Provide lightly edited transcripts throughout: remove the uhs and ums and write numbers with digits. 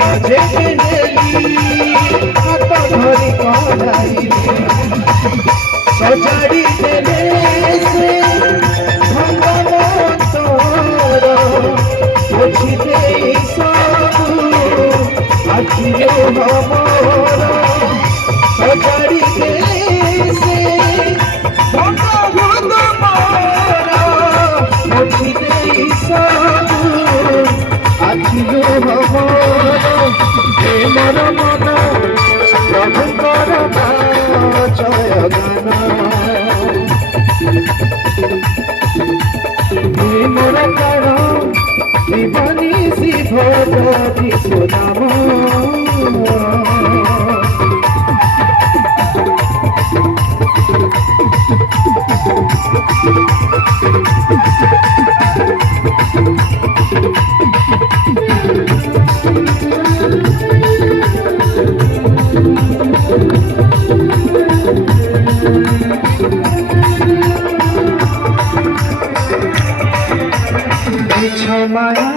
মাঝে গেলি হাত ধরি কড়াইলে সজাড়ি দেলে সে ভঙ্গা মন্তর বুঝি দেই সবু আখিরে ভমর সজাড়ি দেলে সে ভঙ্গা মন্তর বুঝি দেই সবু আখিরে ভমর প্রেমর মন প্রভুঙ্কর জয় গান প্রেমর কার জীবনী শিভ সুনাম মায়া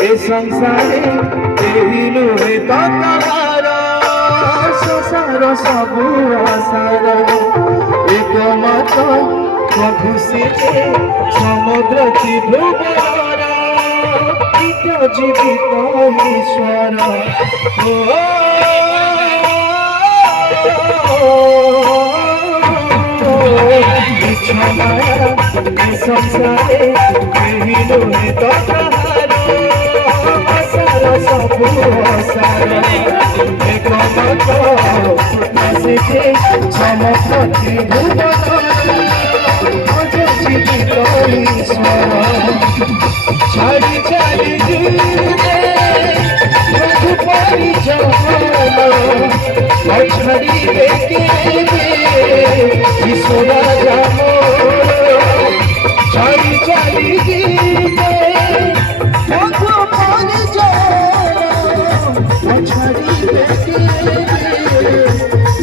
এ সংসারে কেহি নুহে তকার সংসার সবু আসার একমত প্রভু সে সমুদ্র ত্রিভুবন নিত্য জীবিত ঈশ্বর সংসারে কেহি নুহে তকার আসার সবু আসার একমত আসিছে সমস্ত ত্রিভুবন জীবিত ঈশ্বর ছাড়ি ছাড়ি দিলে প্রভু পরিজন ছাড়িবে কে ঈশ্বর রাম ছাড়ি ছাড়ি দিলে প্রভু পরিজন ছাড়িবে কে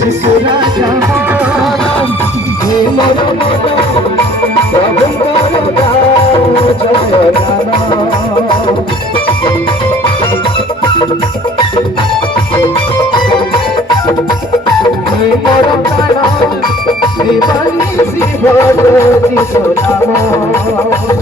ঈশ্বর রাম হে মর মর প্রভুঙ্কর জয় গান মর প্রাণ জীবনী শিব সুনাম